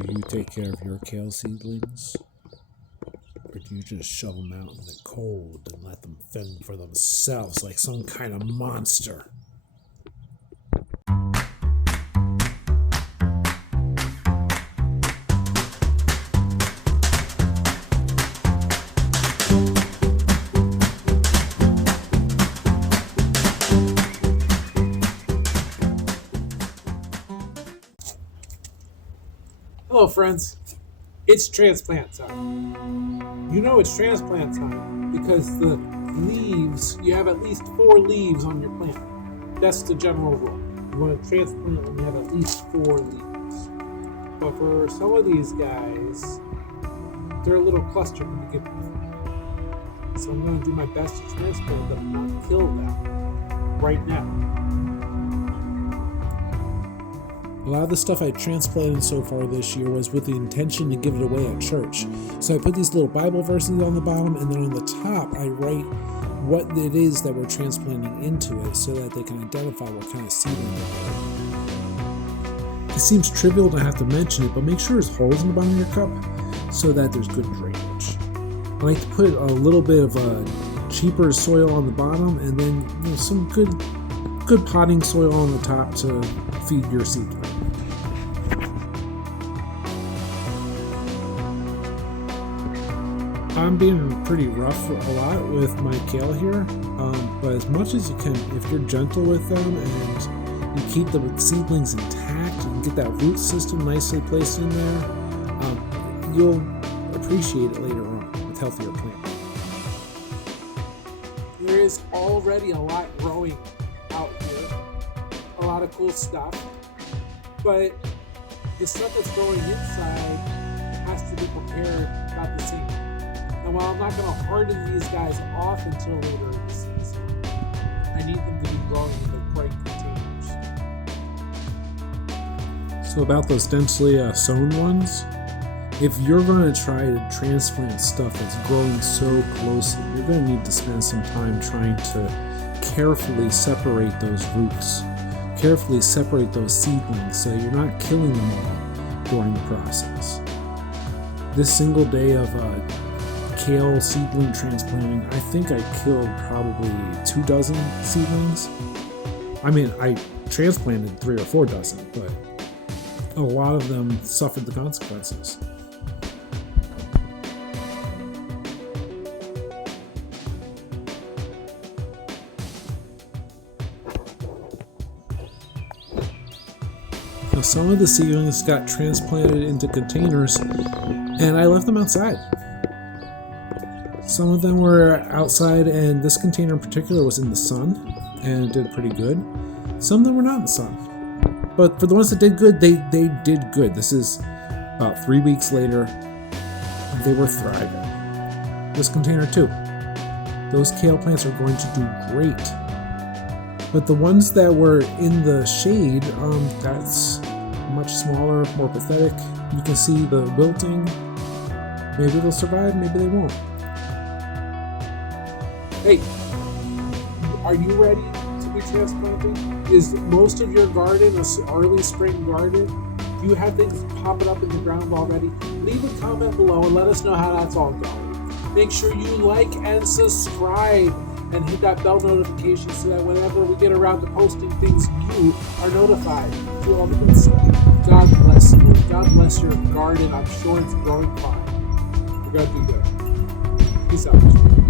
Do you take care of your kale seedlings? Or do you just shove them out in the cold and let them fend for themselves like some kind of monster? Hello, friends. It's transplant time. You know it's transplant time because the leaves, you have at least 4 leaves on your plant. That's the general rule. You want to transplant when you have at least 4 leaves. But for some of these guys, they're a little clustered when you get them. So I'm going to do my best to transplant them, not kill them right now. A lot of the stuff I transplanted so far this year was with the intention to give it away at church. So I put these little Bible verses on the bottom, and then on the top I write what it is that we're transplanting into it so that they can identify what kind of seedling it is. It seems trivial to have to mention it, but make sure there's holes in the bottom of your cup so that there's good drainage. I like to put a little bit of cheaper soil on the bottom, and then some good potting soil on the top to feed your seedling. I'm being pretty rough a lot with my kale here, but as much as you can, if you're gentle with them and you keep the seedlings intact, you can get that root system nicely placed in there, you'll appreciate it later on with healthier plants. There is already a lot growing out here, a lot of cool stuff, but the stuff that's growing inside has to be prepared about the same. And while I'm not going to harden these guys off until later in the season, I need them to be growing in the right containers. So about those densely sown ones, if you're going to try to transplant stuff that's growing so closely, you're going to need to spend some time trying to carefully separate those roots, carefully separate those seedlings so you're not killing them all during the process. This single day of kale seedling transplanting, I think I killed probably 2 dozen seedlings. I mean, I transplanted 3 or 4 dozen, but a lot of them suffered the consequences. Now, some of the seedlings got transplanted into containers, and I left them outside. Some of them were outside, and this container in particular was in the sun and did pretty good. Some of them were not in the sun. But for the ones that did good, they did good. This is about 3 weeks later. They were thriving. This container too. Those kale plants are going to do great. But the ones that were in the shade, that's much smaller, more pathetic. You can see the wilting. Maybe they'll survive, maybe they won't. Hey, are you ready to be transplanting? Is most of your garden an early spring garden? Do you have things popping up in the ground already? Leave a comment below and let us know how that's all going. Make sure you like and subscribe and hit that bell notification so that whenever we get around to posting things, you are notified. Do all the good stuff. God bless you. God bless your garden. I'm sure it's growing fine. You're going to do good. Peace out.